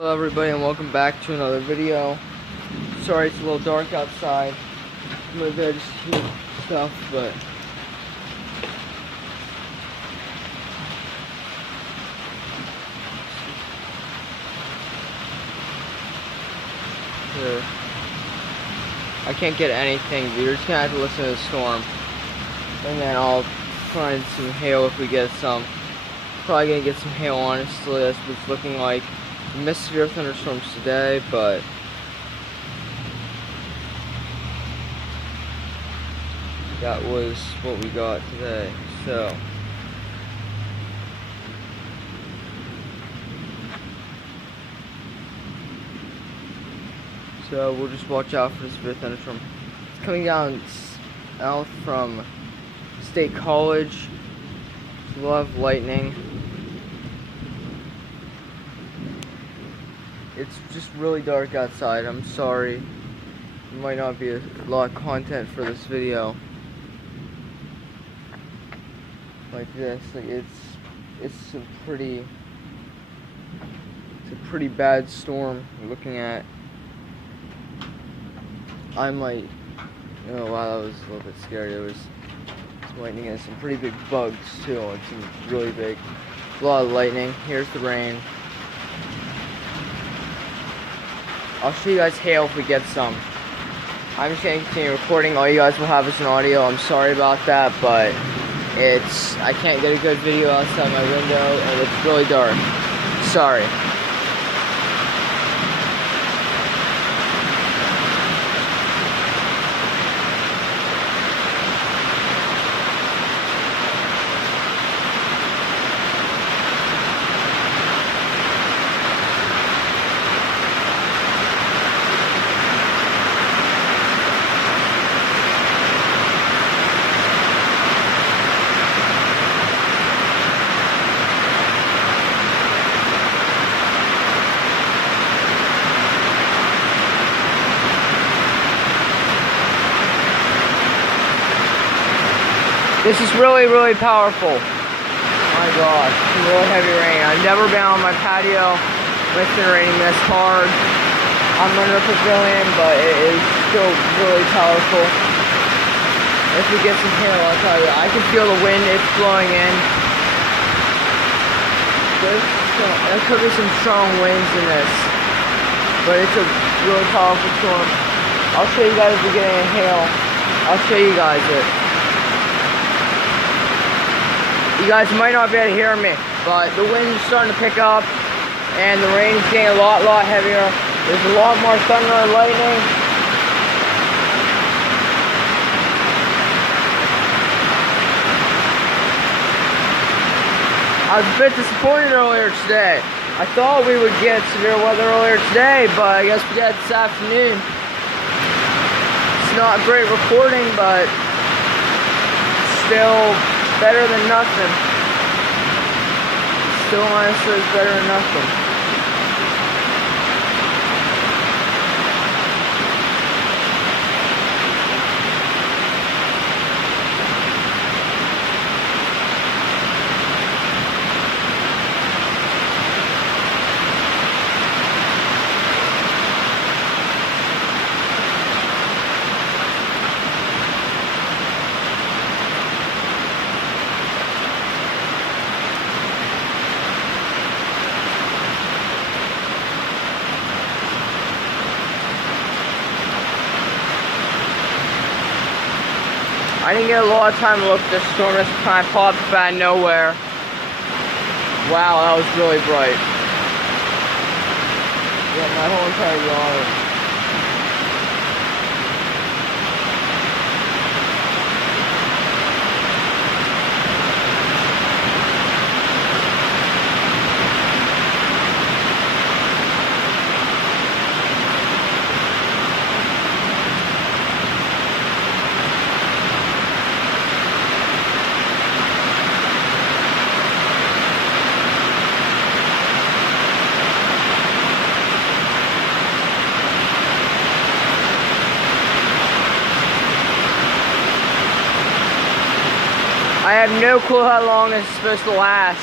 Hello everybody and welcome back to another video. Sorry it's a little dark outside. I'm over there just heat stuff, but I can't get anything. You're just gonna have to listen to the storm. And then I'll find some hail if we get some. Probably gonna get some hail, honestly. That's what it's looking like. We missed severe thunderstorms today, but that was what we got today. So we'll just watch out for the severe thunderstorm. It's coming down south from State College. So we'll have lightning. It's just really dark outside. I'm sorry. There might not be a lot of content for this video like this. Like it's a pretty bad storm we're looking at. I might, oh wow, that was a little bit scary. There was some lightning and some pretty big bugs too. It's really big. A lot of lightning. Here's the rain. I'll show you guys hail if we get some. I'm just gonna continue recording. All you guys will have is an audio. I'm sorry about that, but I can't get a good video outside my window and it's really dark. Sorry. This is really powerful. My gosh, really heavy rain. I've never been on my patio when it's been raining this hard. I'm under a pavilion, but it is still really powerful. If we get some hail, I'll tell you. I can feel the wind, it's blowing in. There could be some strong winds in this, but it's a really powerful storm. I'll show you guys if we get any hail. I'll show you guys it. You guys might not be able to hear me, but the wind is starting to pick up, and the rain is getting a lot heavier. There's a lot more thunder and lightning. I was a bit disappointed earlier today. I thought we would get severe weather earlier today, but I guess we got it this afternoon. It's not great recording, but still better than nothing. Still, honestly, it's better than nothing. I didn't get a lot of time to look at this storm. This kind of popped up out of nowhere. Wow, that was really bright. Yeah, my whole entire yard. I have no clue how long this is supposed to last.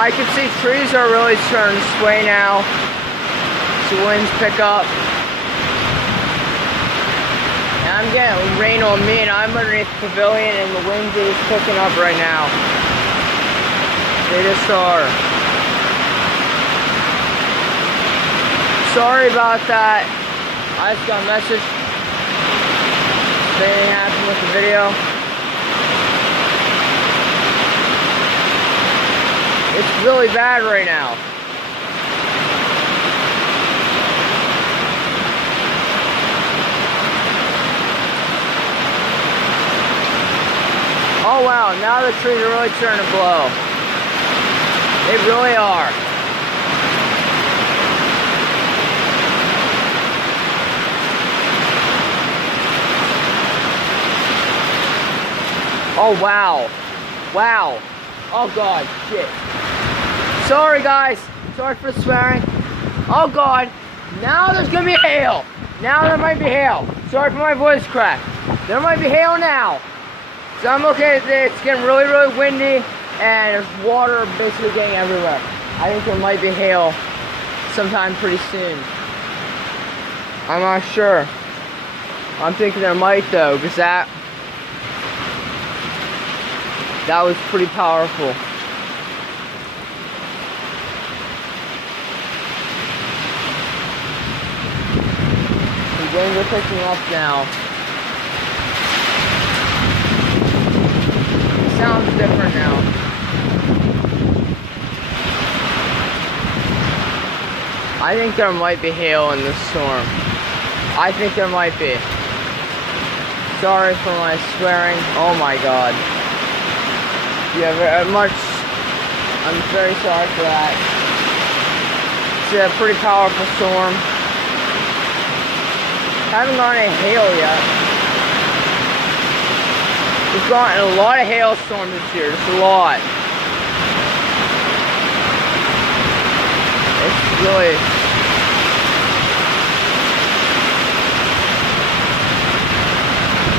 I can see trees are really starting to sway now. The winds pick up. And I'm getting rain on me, and I'm underneath the pavilion, and the wind is picking up right now. They just are. Sorry about that. I just got a message. Anything happened with the video. It's really bad right now. Oh wow, now the trees are really starting to blow. They really are. Oh wow. Wow. Oh god, shit. Sorry guys. Sorry for swearing. Oh god. Now there's gonna be hail. Now there might be hail. Sorry for my voice crack. There might be hail now. So I'm okay with it. It's getting really, really windy, and there's water basically getting everywhere. I think there might be hail sometime pretty soon. I'm not sure. I'm thinking there might though, because that was pretty powerful. The winds are picking up now. Sounds different now. I think there might be hail in this storm. I think there might be. Sorry for my swearing. Oh my god. Yeah, very much. I'm very sorry for that. It's a pretty powerful storm. Haven't gotten any hail yet. We've gotten a lot of hailstorms this year, just a lot. It's really...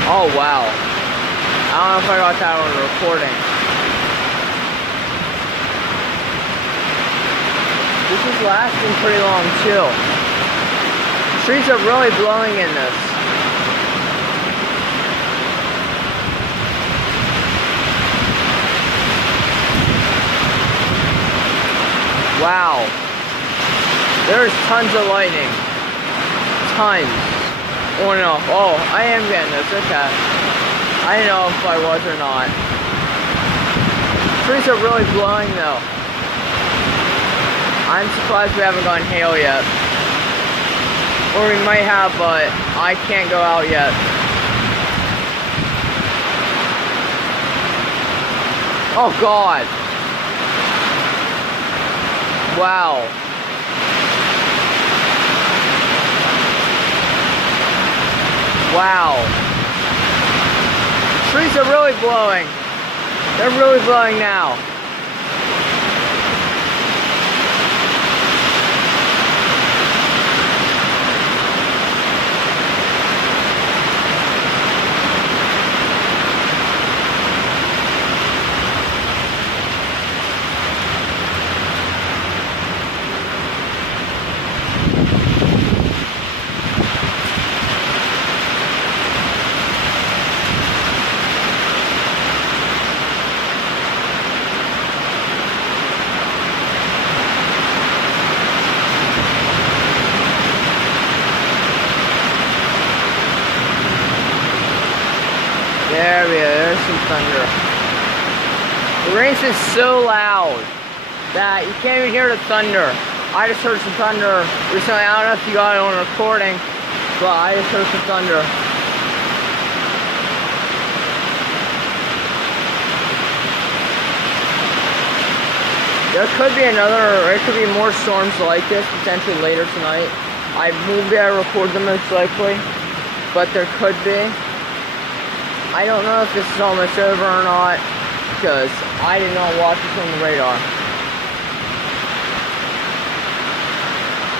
Oh wow. I don't know if I got that on the recording. This is lasting pretty long too. Trees are really blowing in this. Wow. There's tons of lightning. Tons. On and off. Oh, I am getting this. Okay. I didn't know if I was or not. Trees are really blowing though. I'm surprised we haven't gotten hail yet. Or we might have, but I can't go out yet. Oh god. Wow. Wow. Trees are really blowing. They're really blowing now. There's some thunder. The rain's just so loud that you can't even hear the thunder. I just heard some thunder recently. I don't know if you got it on recording, but I just heard some thunder. There could be more storms like this potentially later tonight. I won't be able to record them most likely, but there could be. I don't know if this is almost over or not, because I did not watch this on the radar.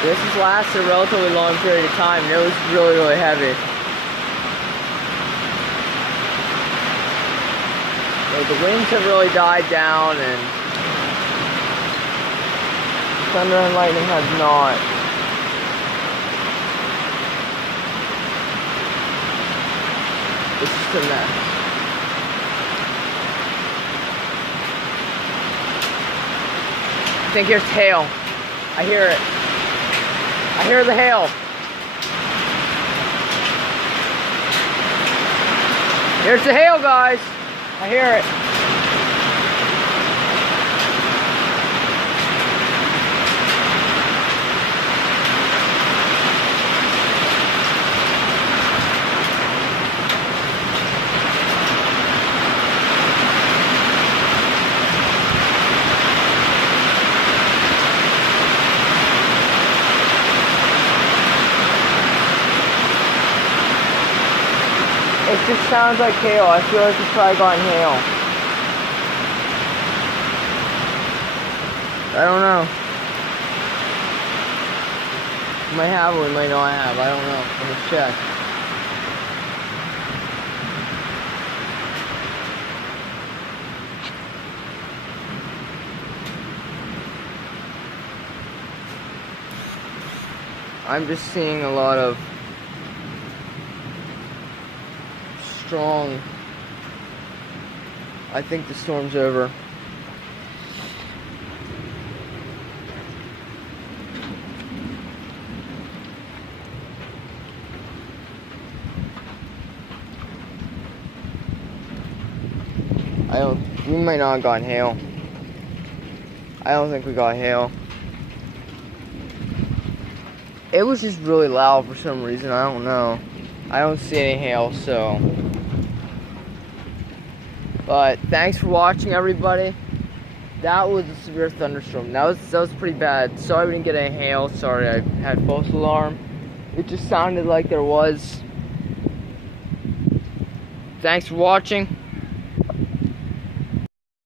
This has lasted a relatively long period of time, and it was really, really heavy. So the winds have really died down, and Thunder and lightning has not. It's just a mess. I think here's hail. I hear it. I hear the hail. Here's the hail, guys. I hear it. It just sounds like hail. I feel like it's probably gotten hail. I don't know. We might have or we might not have. I don't know. Let me check. I'm just seeing a lot of strong. I think the storm's over. We might not have gotten hail. I don't think we got hail. It was just really loud for some reason, I don't know. I don't see any hail, so. But thanks for watching, everybody. That was a severe thunderstorm. That was pretty bad. Sorry we didn't get any hail. Sorry I had false alarm. It just sounded like there was. Thanks for watching.